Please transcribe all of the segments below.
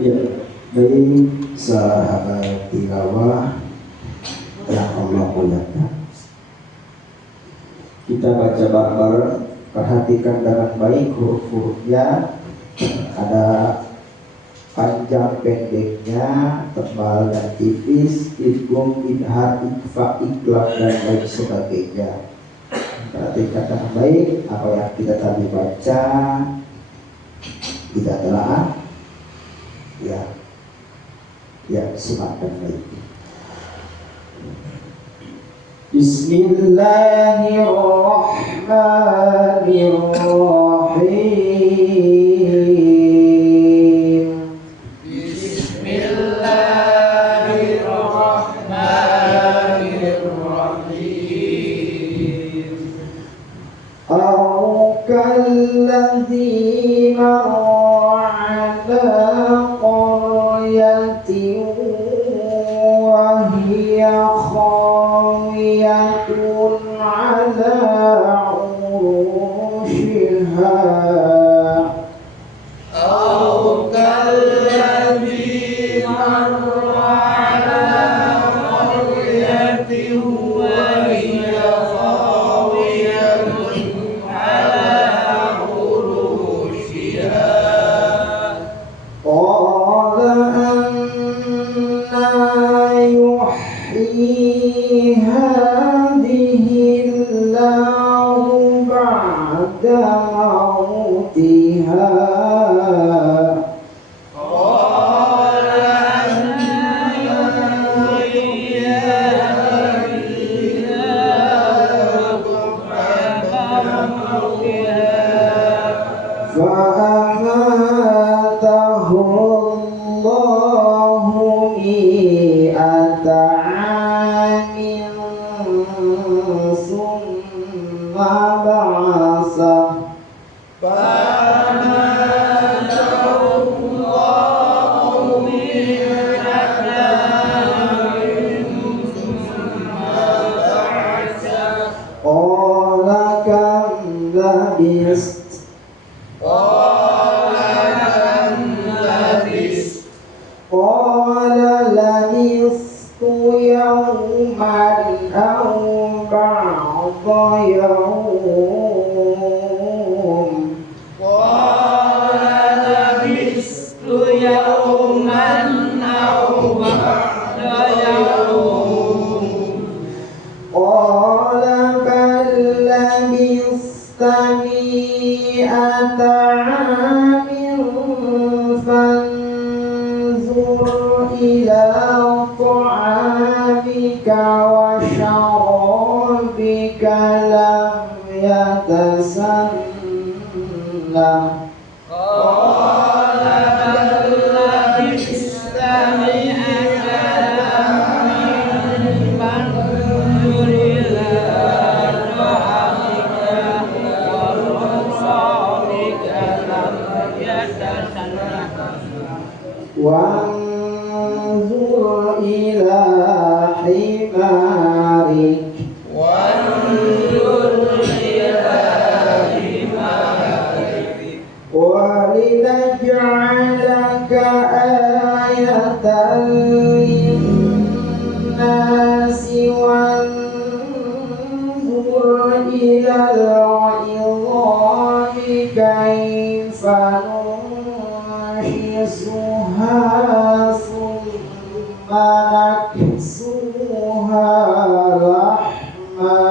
Ya, baik sahabat tilawah yang Allah muliakan. Kita baca bareng-bareng, perhatikan dengan baik huruf-hurufnya. Ada panjang pendeknya, tebal dan tipis, idgham, idhar, ikhfa, iqlab dan lain sebagainya. Perhatikan dengan baik apa yang kita tadi baca, kita telah simak dan baik. Bismillahirrahmanirrahim. Bismillahirrahmanirrahim. Aukalladzi marra ala qaryatin wa hiya khawiyatun ala urushiha. Au kalladzi marra ala qaryatin wa hiya khawiyatun ala urushiha. Qala anna yuhyi hadhihi Allahu ba'da mautiha. فأماته الله مئة عام ثم بعثه قال كم لبثت قال لبثت يوما أو بعض يوم قال بل لبثت مئة عام فانظر إلى طعامك وشرابك لم يتسنه وانظر إلى حمارك ولنجعلك آية للناس وانظر إلى العظام كيف ننشزها ثم نكسوها لحما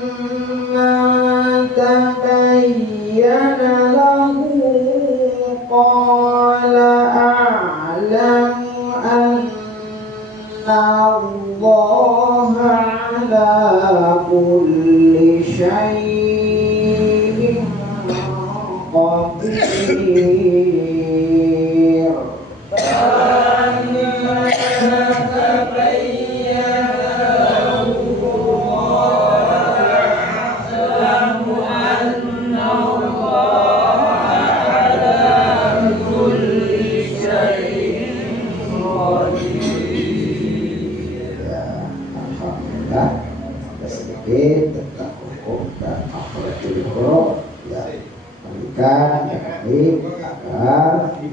فلما تبين له قال أعلم أن الله على كل شيء قدير. فلما تبين له terkait tentang hukum dan makhluk huruf ya, berikan agar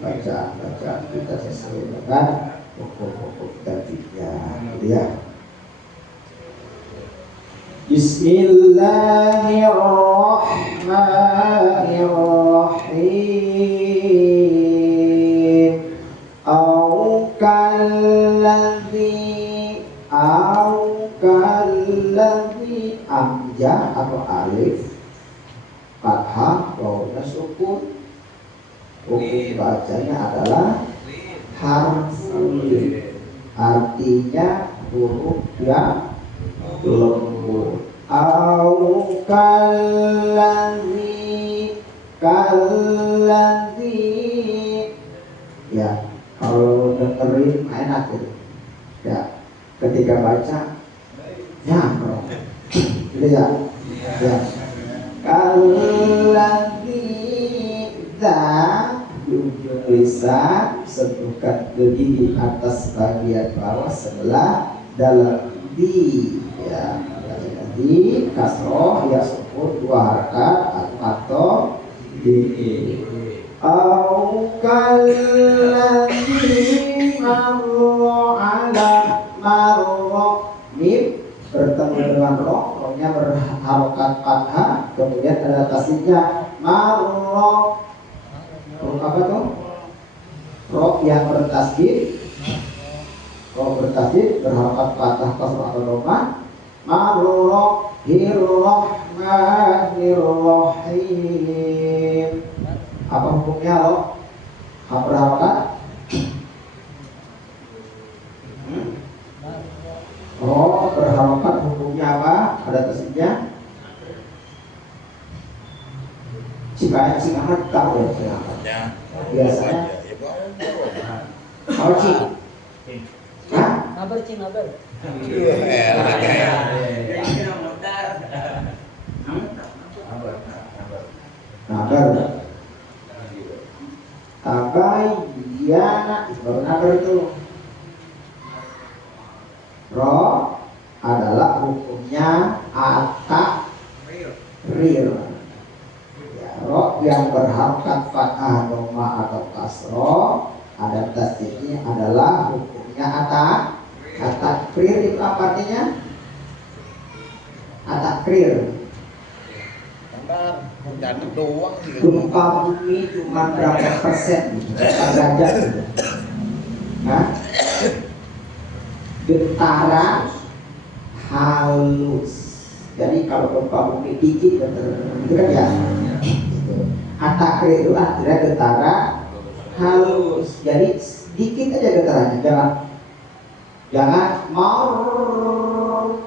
bacaan-bacaan kita sesuai dengan hukum-hukum tajwidnya, gitu ya. Bismillahirrahmanirrahim. Au kalladzi amjah atau alif fathah wawnya sukun. Hukum bacanya adalah harful, artinya huruf yang lembut. Au kalladzi ya, kalau dengerin enak gitu ya, ketika baca ya gitu ya, ya kalladzi di ujung lisan sentuhkan gigi di atas bagian bawah sebelah dalam di ya, di kasroh ya sukun 2 harakat atau di au kalladzi marra ala marra mim bertemu dengan rohnya berharokat fathah, kemudian ada tasdidnya marra. Huruf apa tuh? Roh yang bertasdid, roh bertasdid berharokat fathah kasroh atau dhamma. Bismillahirrahmanirrahim. Apa hukumnya loh? Apa berharokat? Oh, berharokat hukumnya apa? Ada tasdidnya? Jika Ahmad tahu ya, Cik Ahmad. Biasanya. Oh, Cik. Hah? Ngabar Cik, ngabar. Nabar. Tabayyana baru nabar itu. Roh adalah hukumnya at-takrir. Ya, roh yang berharokat fathah, dhamma atau kasroh, ada tasdidnya adalah hukumnya at-takrir. Itu apa artinya? At-takrir. Gempa bumi cuma berapa persen? Derajat gitu. Nah, getaran halus. Jadi kalau gempa bumi dikit itu kan ya. At-takrir itu artinya getaran halus. Jadi sedikit aja getarannya, jangan marro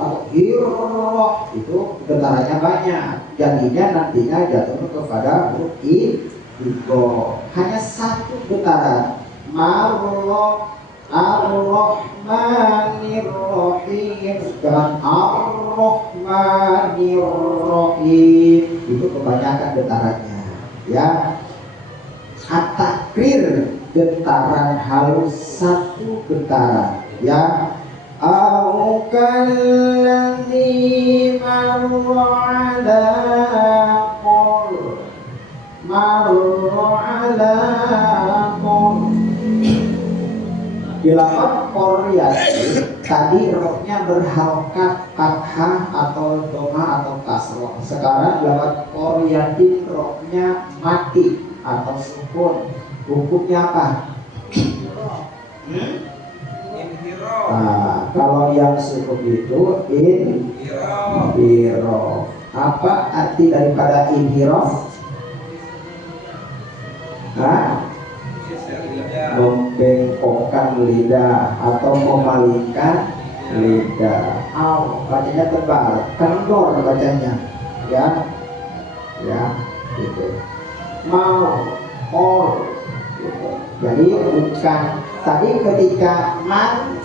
atau hirroh, itu getarannya banyak, jadinya nantinya jatuh kepada huruf idgham. Hanya satu getaran, marro ar-rahmanir-rahim, jangan ar-rahmanir-rahim, itu kebanyakan getarannya ya. At-takrir getaran halus, satu getaran ya. Au kalladzi marra ala qur. Di lafaz qaryati tadi rohnya berharokat fathah atau dhamma atau kasroh. Sekarang lafaz qaryati rohnya mati atau sukun. Hukumnya apa? Nah, kalau yang sukun itu inhiraf. Apa arti daripada inhiraf? Membengkokkan lidah atau memalingkan lidah. Bacanya tebal, kendor bacanya, ya, gitu. Gitu. Jadi bukan tadi ketika man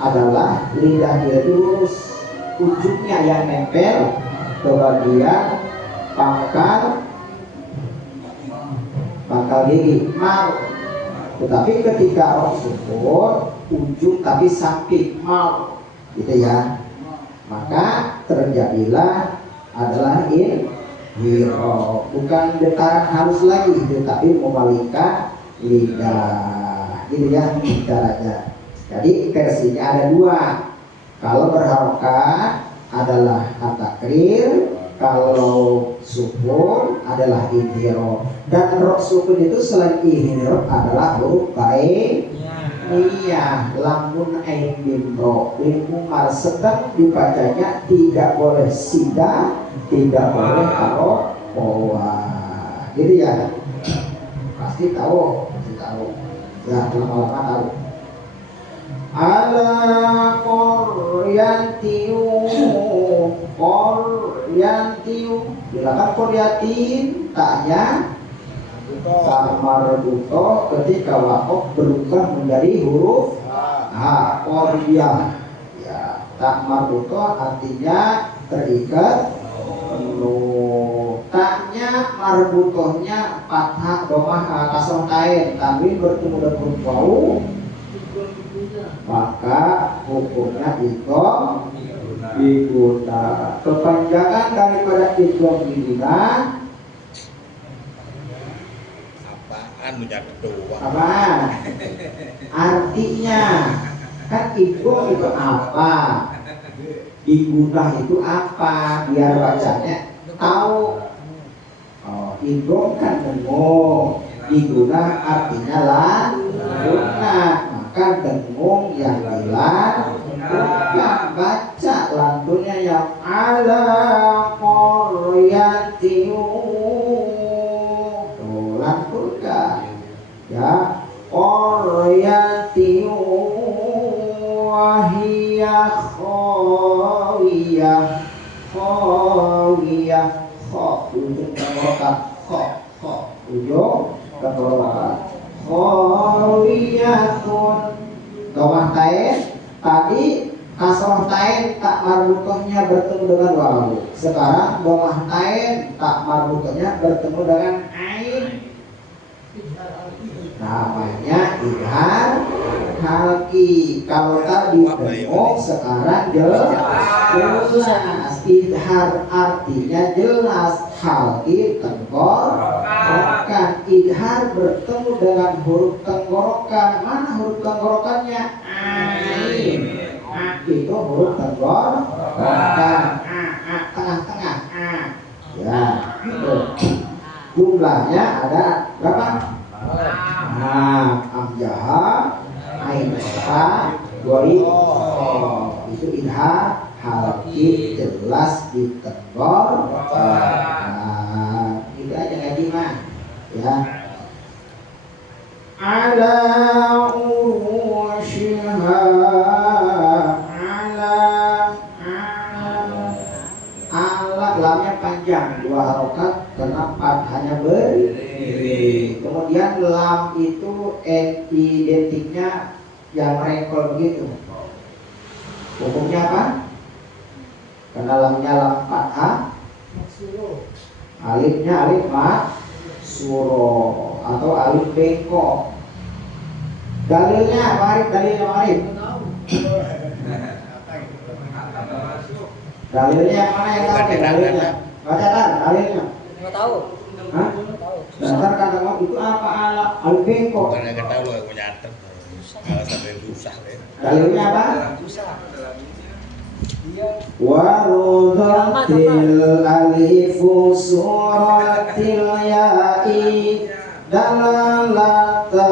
adalah lidah dia lurus, ujungnya yang nempel ke bagian pangkal gigi. Tetapi ketika roh sukun ujung tapi samping mau, gitu ya, maka terjadilah adalah inhiro, bukan getaran halus lagi, tetapi memalingkan lidah, gitu ya caranya. Jadi versinya ada dua. Kalau berharokat adalah at-takrir, kalau sukun adalah inhiro. Dan roh sukun itu selain inhiro adalah huruf baik. Iya, lamun ain bimro lingkungan sedang dibacanya tidak boleh sida, tidak boleh kalau gitu ya. Pasti tahu, ya lama-lama tahu. Ala koryantiu, silakan koryatin taknya kamar buto ketika wakaf berubah menjadi huruf ha, koryah ya. Tak marbuto artinya terikat penuh. Taknya marbutohnya fathah domah kasroh tain, tanwin bertemu dengan huruf wau, maka hukumnya idgham diguna. Kepanjangan daripada idgham diguna apa? Artinya kan idgham itu apa? Diguna itu apa? Biar bacanya tahu. Oh, idgham kan dengung, diguna artinya lantunan. Maka dengung yang dilantunkan, baca lantunnya yang ala qaryatiu, lantunkan ya, qaryatiu wahiyah khawiyah, ujung tenggorokan ujung tenggorokan khawiyatun. Domah tain tadi kasroh tain tak marbutohnya bertemu dengan wawu. Sekarang domah tain tak marbutohnya bertemu dengan ain, namanya idhar halki. Kalau tadi dengung, sekarang jelas. Idhar artinya jelas, halki tenggorokan. Idhar bertemu dengan huruf tenggorokan. Mana huruf tenggorokannya? Ain. A itu huruf tenggorokan. A tengah-tengah A. Ya, gitu. Jumlahnya ada berapa? Amjah, ain sa, gori, itu idhar halki jelas di tenggorokan. Itu aja ngaji mah ya. Ala urushiha, ala lamnya panjang, dua harokat karena hanya berdiri. Kemudian lam itu identiknya yang merengkol begitu. Hukumnya apa? Karena lamnya lam fathah, alifnya alif maksuro atau alif bengkok. Dalilnya apa? Dalilnya Arif. Dalilnya mana yang tahu? Dalilnya bacaan dalilnya. Nggak tahu. Hah? Dasar kata kamu itu apa? Alif bengkok. Karena nggak tahu loh yang nyatet. Alasan dari susah deh. Dalilnya apa? Susah. Warodatil alifu suratil ya'i dalalata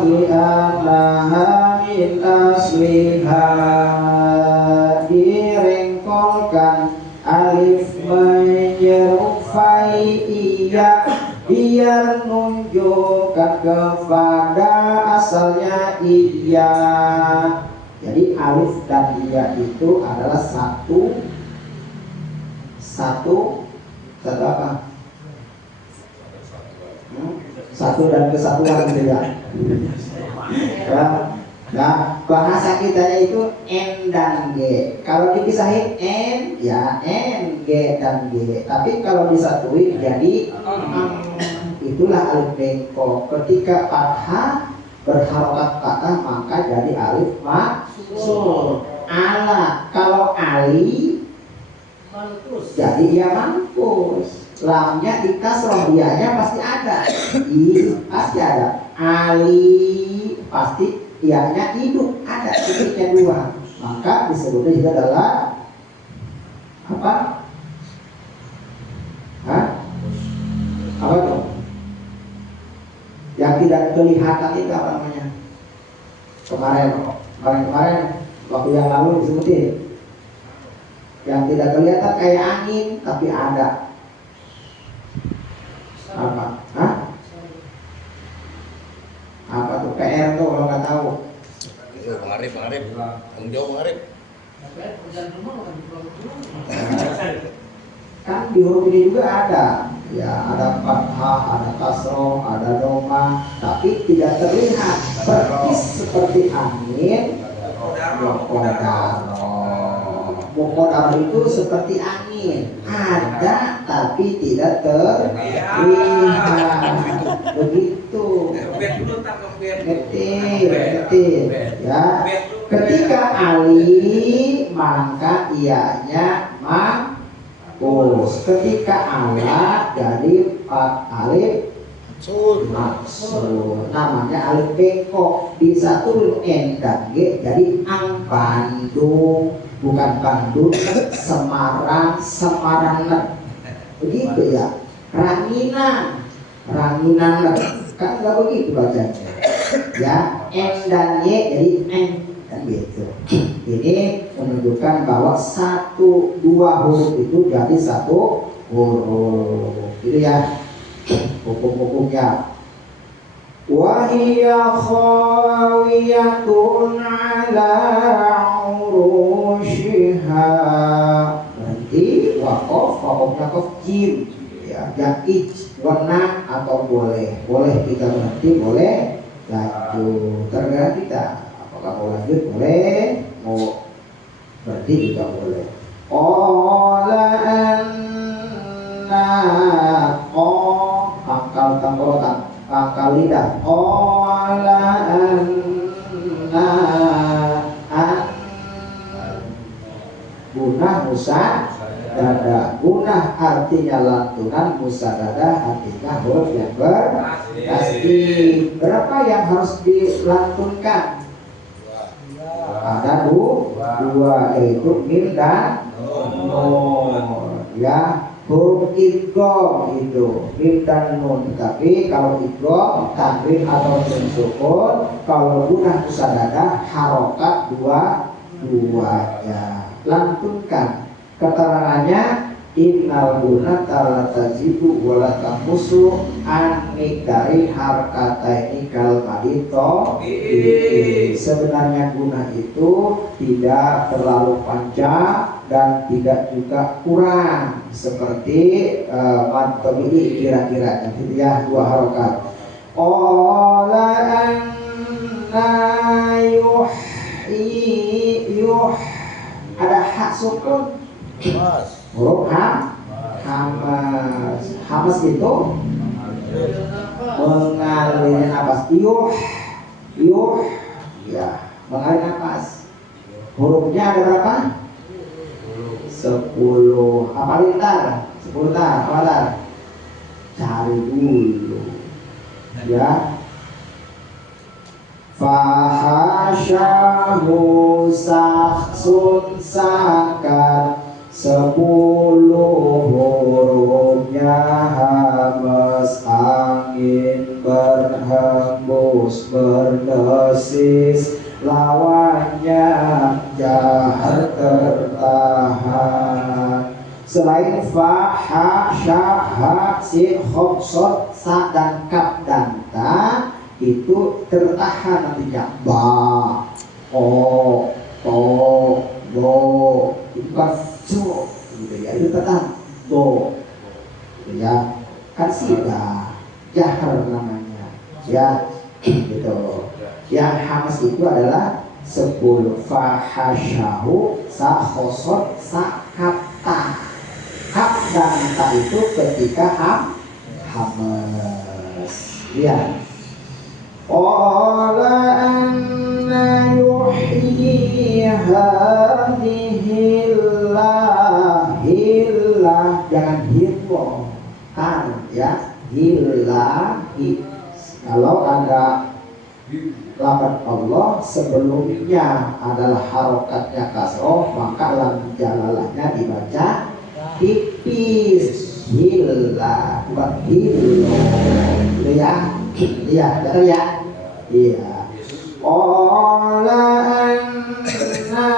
li'anaha min asliha. Direngkolkan alif menyerufai iya biar nunjukkan kepada asalnya iya. Jadi alif dan iya itu adalah satu apa? Satu dan kesatuan gitu ya. Nah, bahasa kitanya itu N dan G. Kalau dipisahin N, ya N, G dan G. Tapi kalau disatuin jadi itulah alif bengkok. Ketika fathah berharokat fathah maka jadi alif maksur. Ala, kalau ali jadi ia mankus. Lamnya di kasroh, ianya pasti ada. I pasti ada. Ali pasti ianya hidup, ada titiknya dua. Maka disebutnya juga adalah apa? Hah? Apa itu? Yang tidak kelihatan itu apa namanya? Kemarin waktu yang lalu disebutin. Yang tidak kelihatan kayak angin tapi ada. Apa? Hah? Apa tuh PR tuh kalau nggak tahu? Itu pengarif. Tanggung jawab pengarif. Kan di huruf ini juga ada. Ya, ada fathah, ada kasroh, ada doma, tapi tidak terlihat persis seperti angin. Muqaddar itu seperti angin, ada tapi tidak terlihat. Begitu. Ngerti. Ya. Ketika ali maka ianya mankus. Ketika ala jadi alif maksud. Namanya alif bengkok. Di satu n dan g jadi ang. Bandung, bukan Bandung, Semarang, begitu ya. Ranginan, kan nggak begitu bacanya. Ya, n dan y jadi n kan gitu. Ini menunjukkan bahwa dua huruf itu jadi satu huruf. Itu ya hukum-hukumnya. Wahia khawiyatun ala urushiha. Berarti wakofnya jim ya, yang warna atau boleh kita berhenti, boleh lanjut, tergantung kita apakah mau lanjut boleh, mau berhenti juga boleh. Ola anna pangkal tenggorokan, pangkal lidah. Ola anna gunah musa dada. Gunah artinya lantunan, musa dada artinya huruf yang bertasdid. Berapa yang harus dilantunkan? Ada dua, yaitu mim dan nun. Ya, huruf idgham itu mim dan nun. Tapi kalau idgham tanwin atau nun sukun, kalau gunah musa dada harokat dua-duanya. Lantunkan. Keterangannya innal gunata la tazidu wa la tamusu anik dari harkataini kal madito. Sebenarnya gunah itu tidak terlalu panjang dan tidak juga kurang seperti mantobili kira-kira gitu ya, dua harokat. Ola anna yuh ada hak sukun. Huruf hamas itu mengalir nafas. Yuh ya, mengalir nafas. Hurufnya ada berapa? 10. Hafalin tar 10 tar, hafalan. Cari dulu ya. Fahasyahu saksun sakat 10 hurufnya hamas angin berhembus berdesis lawannya jahar tertahan. Selain fa, ha, sya, ha, sin, khom, sod, sa, dan kaf dan ta itu tertahan nantinya. Ba, o, to, do, itu kan so, gitu ya, itu tertahan. Do, gitu ya, kan sida, jahar namanya, ya, gitu. Yang hamas itu adalah 10. Fahasyahu, sa, khosot, sa, kata. Hak dan ta itu ketika hamas, ya. Qala anna yuhyi hadhillah, hillah jangan hillah kan ya, hillahi. Kalau ada lafaz Allah sebelumnya adalah harokatnya kasroh, maka lam jalalahnya dibaca tipis, hillah bukan hillah. Itu ya, iya, betul ya, iya. Qala anna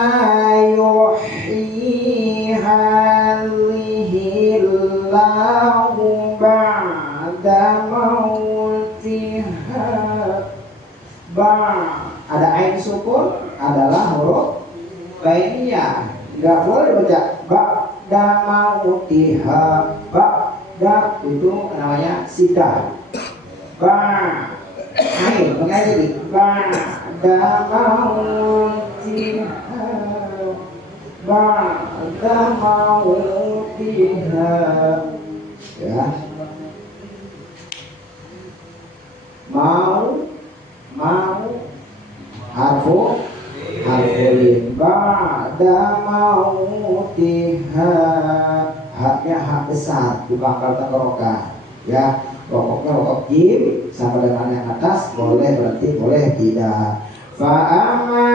yuhyi hadhihi Allahu ba'da mautiha. Ada ain sukun adalah huruf bainiyah, nggak boleh baca ba'da mautiha. Ba'da itu namanya sidah. Ain mengaji ba'da mautiha, ba'da mautiha ya. Mau harfulin ba'da mautiha, haknya hak besar bukan kata rokok ya. Rokoknya rokok jim sama dengan yang atas boleh, berarti boleh tidak. Fa'ama,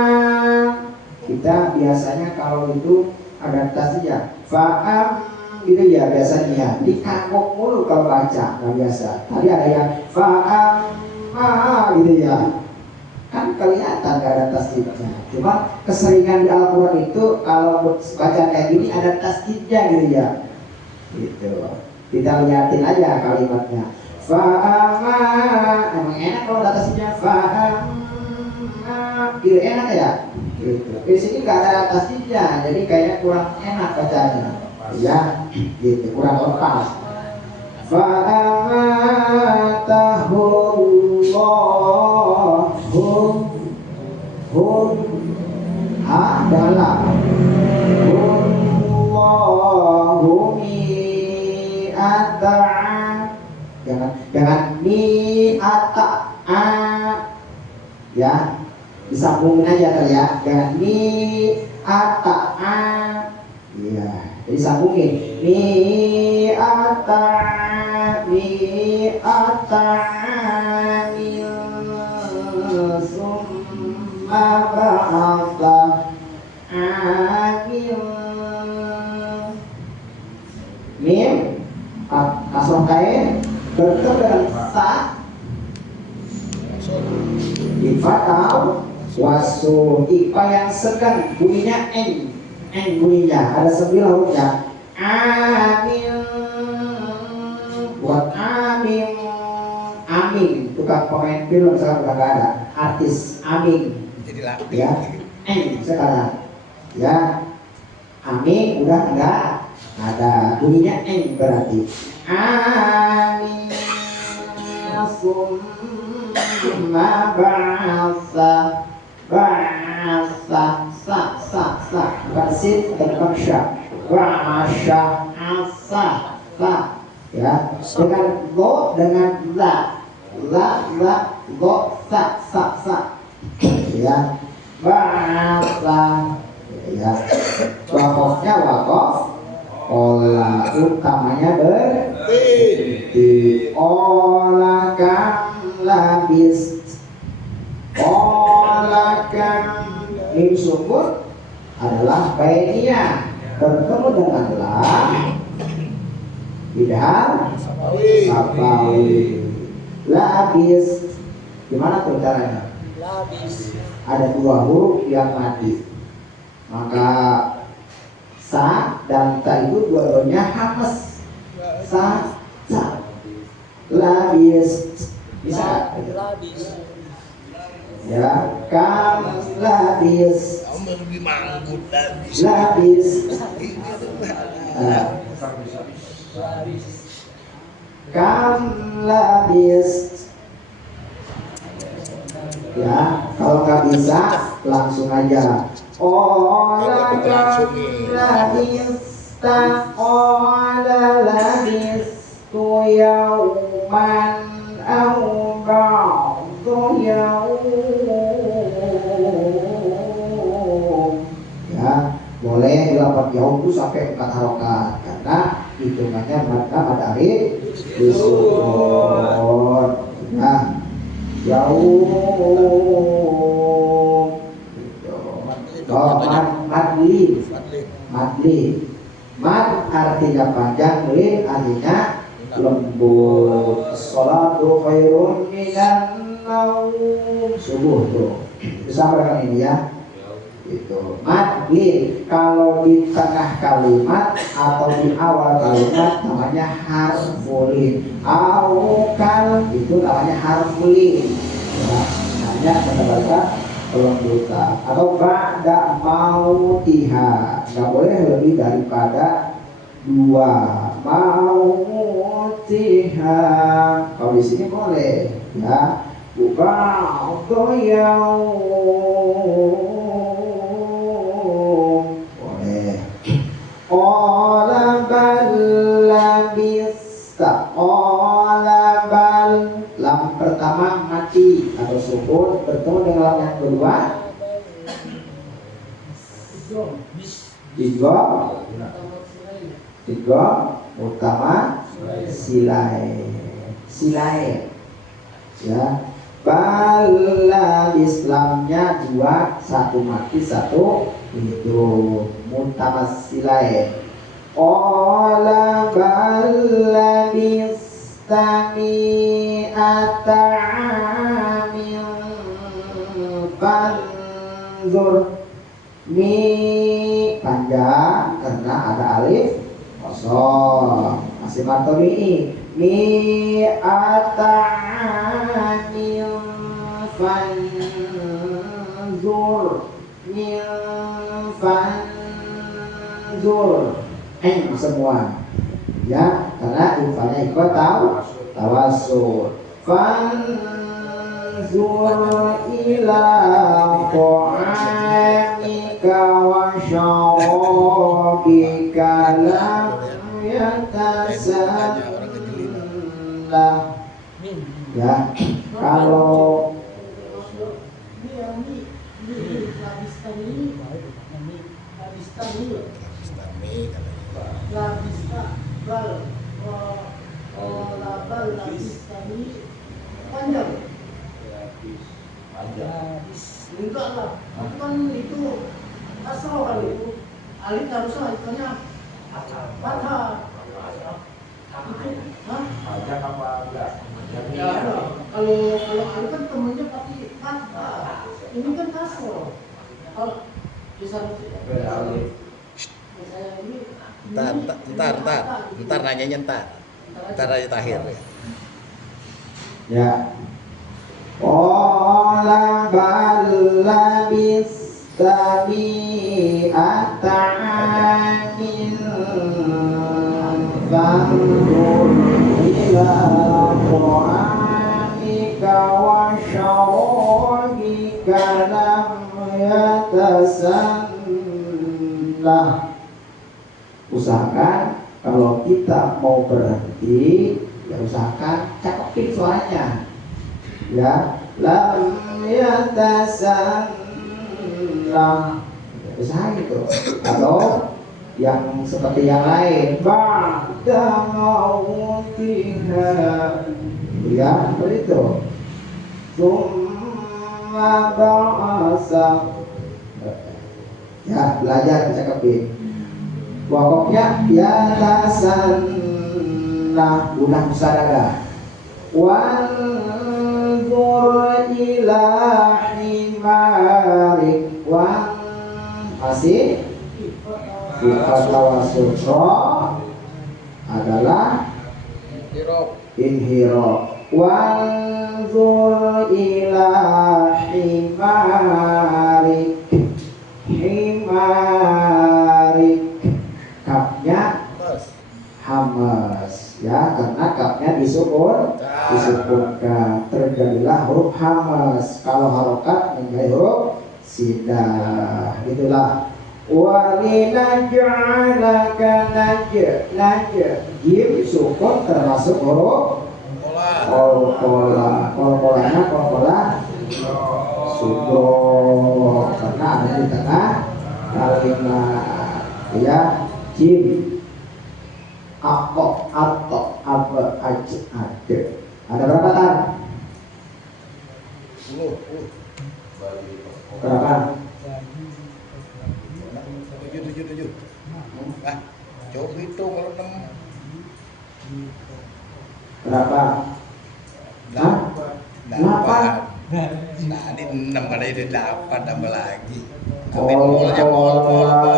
kita biasanya kalau itu ada tasnya fa'am gitu ya, biasanya dikangkok mulu kalau baca, nggak biasa. Tadi ada yang fa'amma gitu ya, kan kelihatan gak ada tasdidnya. Cuma keseringan di Al-Quran itu kalau baca kayak gini ada tasdidnya gitu ya, gitu. Kita lihatin aja kalimatnya. Fa'amma, emang enak kalau ada tasdidnya. Fa'amma, gitu enak ya. Gitu. Di sini gak ada tasdidnya, jadi kayaknya kurang enak bacanya. Ya, gitu, kurang lepas. Fa'amatahullahu adalah Allahu mi'ata, jangan mi'ata ya, disambungin aja ya, jangan mi'ata ya, jadi sambungin mi'ata min summa ba'atha amil. Mim kasroh kain bertemu dengan sa ifa atau wasu. Ifa yang segan bunyinya eng bunyinya ada 9 hurufnya. Amil buat amin tukang pemain film sekarang udah gak ada, artis amin Jadi latih ya, sekarang ya, amin udah enggak ada, bunyinya berarti amin summa ba'asa sa bukan sin dan bukan sya, ba'asya asa ya, dengan lo dengan la lo sa ya, ba'asa ya. Wakofnya wakof ola, utamanya berhenti. Ola kam labis, ola kam, mim sukun adalah bainiyah bertemu dengan la bidhal sabawi. Labis gimana tuh caranya? Labis. Ada 2 huruf yang mati, maka sa dan ta itu dua-duanya hamas. Sa labis bisa Labis. ya, kam labis lebih manggut habis. Kam labis ya, kalau nggak bisa langsung aja ola kam labis ta ola labis tu yauman au yaum. Ya, boleh dilapat yaum itu sampai 4 harokat karena hitungannya mad alif disukun. Nah, yaum. Oh, madli. Mad artinya panjang, lin artinya lembut. Sholatu khairun minan naum. Subuh tuh. Bisa kan ini ya? Itu madlin. Kalau di tengah kalimat atau di awal kalimat namanya harfulin. Awal itu namanya harfulin. Ya, hanya menebarkan kelembutan. Atau ba'da mautiha, nggak boleh lebih daripada 2 mautiha. Kalau di sini boleh ya. Ba'da yaum boleh. Qala bal labista. Qala bal, lam pertama mati atau sukun bertemu dengan lam yang kedua tiga utama silai ya. Bala Islamnya 2, 1 mati 1 hidup, mutamasilai. Qala bala bistami ata'amin fanzur. Mi panjang karena ada alif kosong, masih matomi. Mi ata'amin fanzur. Min fanzur semua ya, karena infanya ikut tawasul. Fanzur ila ta'amika wa syarabika lam yatasanna. Ya, kalau panjang. Enggak lah, kan itu asal kali itu. Alif harusnya alifnya fathah. Hah? Panjang apa enggak? Ya, kalau alif kan temennya pakai fathah. Ini kan asal. Kalau bisa Ntar nanyanya ntar aja takhir ya. Ya. Qala bal labista mi'ata'amin fanzur ila ta'amika wa syarabika lam yatasanna. Usahakan kalau kita mau berhenti, ya usahakan cakepin suaranya. Ya, lam yatasanna. Usaha gitu. Atau yang seperti yang lain, ba'da mautiha. Ya, seperti itu. Tsumma ba'asa. Ya, belajar cakepin. Pokoknya ya tasanna udah musadadah. Wanzur ila himarik. Wan masih sifat tawassutra adalah inhirab. Wanzur ila himarik. Himarik kapnya hamas ya, karena kapnya disukunkan, terjadilah huruf hamas. Kalau harokat menjadi huruf sidah. Itulah walinaj'alaka naj'al jim sukun termasuk huruf kol-kolanya sugro karena ada di tengah kalimat ya. Jim apa aja ada. Ada berapa tan? 10. Berapa? 7. Ah, coba hitung kalau 6. Berapa? Hah? 8. Nah, ini 6 karena ini 8 tambah lagi. Kol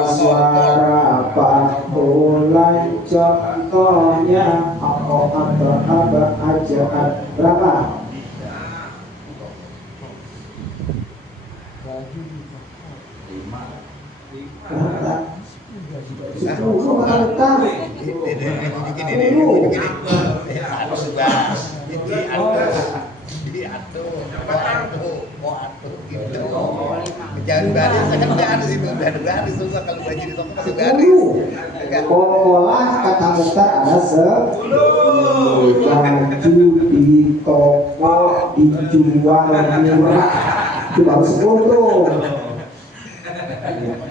suara pantulan contohnya apa aja berapa? Jangan baris, kan nggak ada sih, udah ada baris susah kalau baju di toko masih baris. Pola kata Mukhtar ada 10. Baju di toko dijual murah itu baru 10 tuh.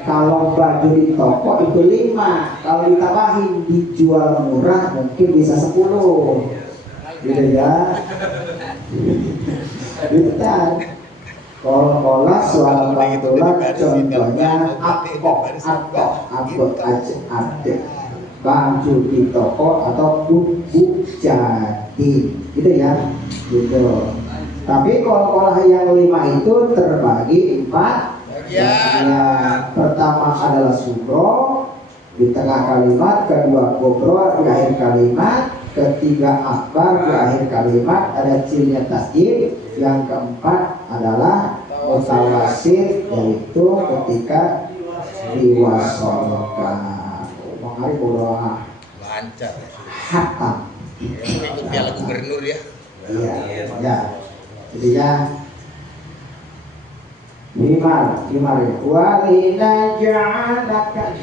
Kalau baju di toko itu 5, kalau ditambahin dijual murah mungkin bisa 10. Gitu ya. Gitu kan. Kol-kola suara pantulan contohnya apa aja ada. Baju di toko atau bubuk jadi gitu ya, gitu. Tapi kol-kola yang 5 itu terbagi 4 bagian. Pertama adalah sugro di tengah kalimat, kedua kubro di akhir kalimat, ketiga akbar di akhir kalimat, ada cirinya tasjid. Yang keempat adalah mutawasid, yaitu ketika diwasolkan. Menghari bodoh Lancar. hatam. Ikut piala gubernur ya. Iya, ya. Jadinya lima ya. Walina ja'alaka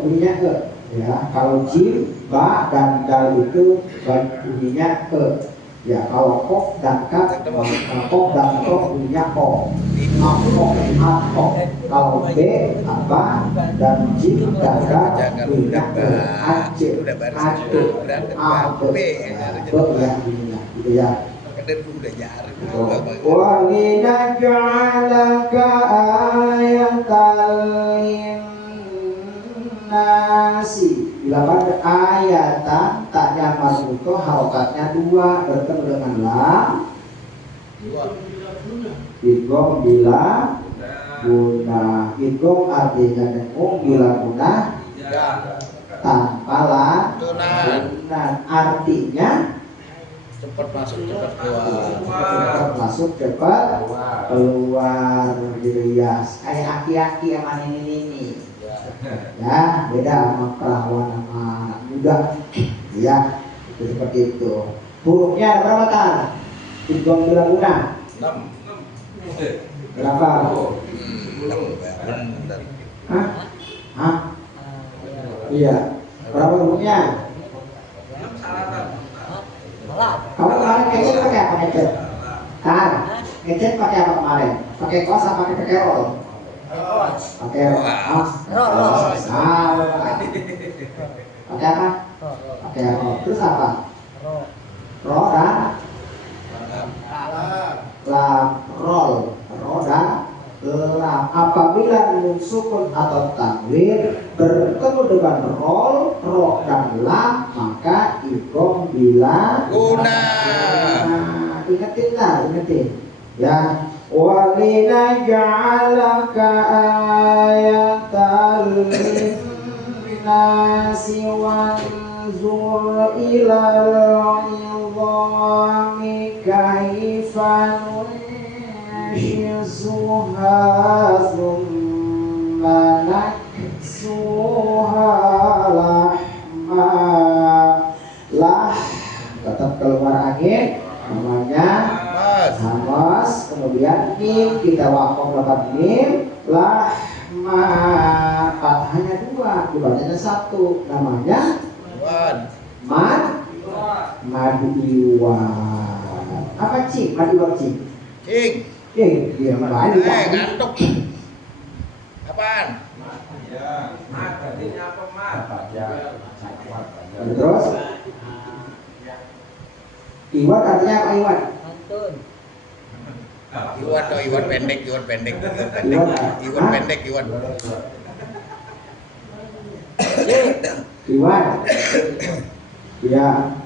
bunyinya ya. Kalau jim, ba dan dal itu bunyinya ya. Kalau kok dan kaf, kok dan kok bunyinya kok. Akok. Kalau b, apa dan jim dan dal bunyinya aceh, ya bunyinya gitu ya. Kadang udah jarang. Walina ja'alaka ayatal linnasi. Bila pada ayatan taknya marfuto harokatnya 2 bertemu dengan lam. Idgham bila guna. Idgham artinya dengung bila guna tanpa lam. Artinya Cepat masuk, cepat keluar. cepat masuk, cepat keluar gitu ya. Kayak aki-aki sama ini ya, beda sama perawan sama anak muda ya, itu seperti itu. Hurufnya ada berapa tan? Idgham bila guna 6. berapa? 6. Hah? Iya, berapa hurufnya? Kamu kemarin ngecet pakai apa ngecet? Kan? Ngecet pakai apa kemarin? Pakai kos apa pakai roll? Pakai roll. Pakai apa? Pakai roll. Terus apa? Roll dan lam. Roll dan lam. Apabila nun sukun atau tanwin bertemu dengan roll, ro dan lam, maka idgham bila Guna. Ingetin ya. Walina ja'alaka ayatal linnasi wanzur ilal idhami kaifa nunshizuha thumma naksuha lahma. Tetap keluar angin namanya hamas, kemudian mim kita wakof dapat mim, lahma fathahnya 2 dibacanya 1 namanya mad iwan Apa cing? Mati bang cing. Cing. Dia balik. Ngantuk. Apaan? Artinya apa, Mas? Terus Iwan artinya apa Iwan? Iwan dong, Iwan pendek. Iwan pendek. Iwan. Ya.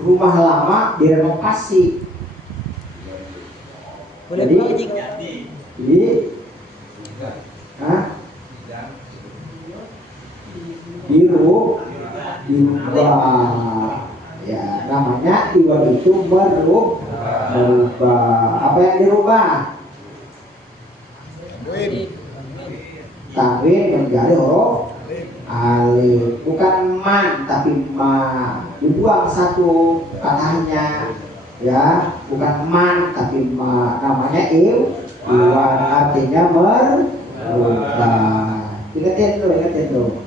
Rumah lama direnovasi. Jadi, dirubah. Ya, namanya Iwan itu merubah. Apa yang dirubah? Tanwin menjadi huruf alif, bukan man tapi ma. Dibuang satu katanya, ya, bukan man tapi ma. Namanya Iwan, artinya merubah. Ingatin tuh.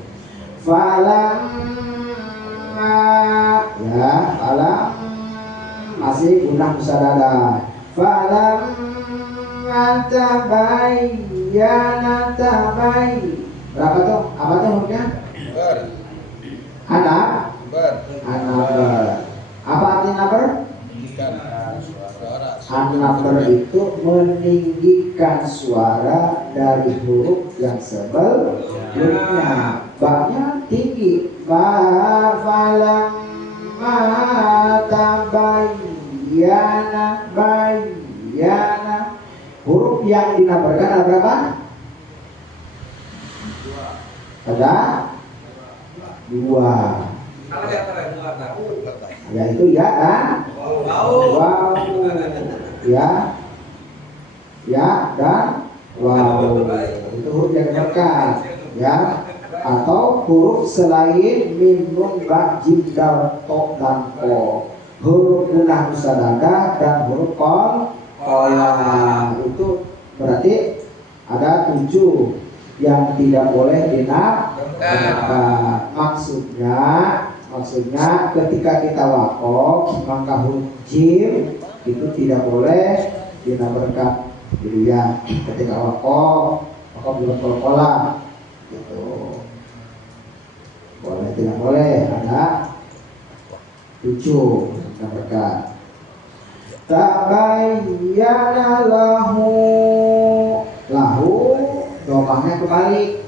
Ya, falam masih gunah musadada. Falam tabayyana berapa tuh? Apa tuh hurufnya? Anak ber. Apa artinya ber? Anaber itu meninggikan suara dari huruf yang sebelumnya. Baknya tinggi. Falam bayyana. Huruf yang dinabarkan ada berapa? Ada 2. Yaitu ya dan wow. Ya dan wow. Itu huruf yang dinabarkan, ya. Atau huruf selain mim, nun, ba, jim, dal, to, dan ko. Huruf gunah musadada dan huruf qalqalah. Itu berarti ada 7 yang tidak boleh dinabarkan. Maksudnya ketika kita waqaf maka huruf jim itu tidak boleh dinabarkan. Jadi ya ketika waqaf bukan qalqalah gitu. Boleh tidak boleh, ada 7 dinabarkan. Tabayyana lahu domahnya kembali.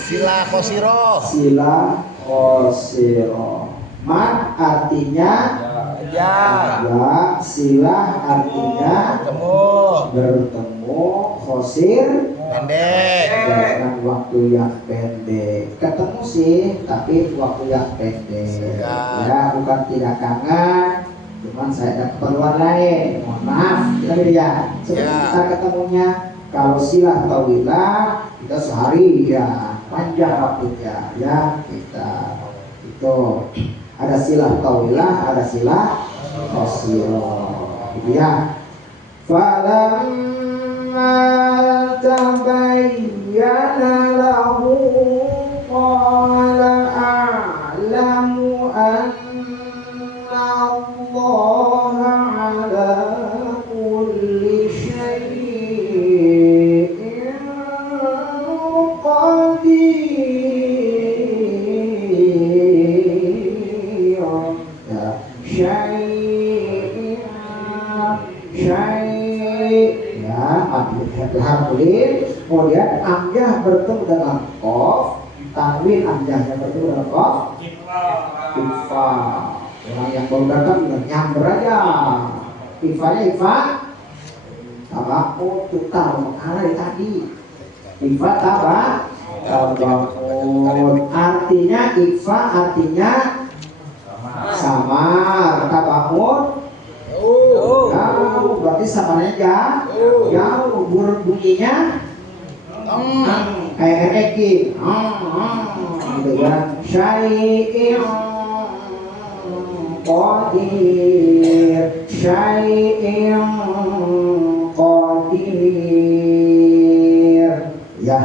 Sila khosiro. Man artinya ya, silah artinya bertemu, khosir pendek, dengan waktu yang pendek. Ketemu sih, tapi waktu yang pendek. Ya, bukan tidak kangen, cuman saya ada keperluan lain. Mohon maaf, ya. Seperti kita ketemunya, kalau silah tawilah kita sehari ya, panjang waktunya ya kita itu. Ada silah tawilah, ada silah qasirah. Gitu ya. Falamma tabayyana lahu qala a'lamu anna Allaha ala kulli syai'in qadir. Kemudian amjah bertemu dengan qaf, tanwin amjahnya bertemu dengan qaf, ifa. Orang yang baru datang nyamber aja. Ifanya ifa tabakut, tukar mengkalah dari tadi. Ifa tabakut. Artinya ifa artinya samar, tabakut jauh, berarti samarnya jauh, bunyinya kayak eki, gitu kan. Syai'in qadir, ya.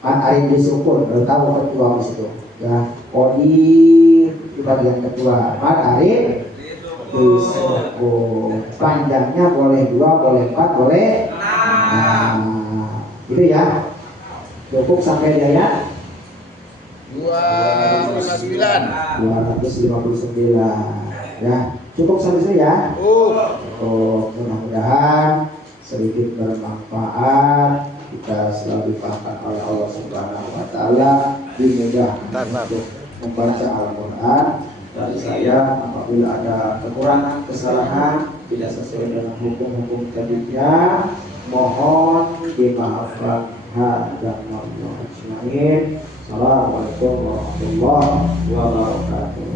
Kan ada disukun, baru tahu ketua di situ, ya. Qadir, Itu bagian kedua. Ahmad Arif disebut. Panjangnya boleh 2, boleh 4, boleh. Nah, itu ya. Cukup sampai di ayat 259. ya. Cukup sampai sini ya. Mudah-mudahan sedikit bermanfaat. Kita selalu dipahamkan oleh Allah Subhanahu wa taala, dimudahkan untuk membaca Al-Qur'an. Dari saya apabila ada kekurangan, kesalahan, tidak sesuai dengan hukum-hukum tadinya, mohon dimaafkan. Assalamualaikum warahmatullahi wabarakatuh.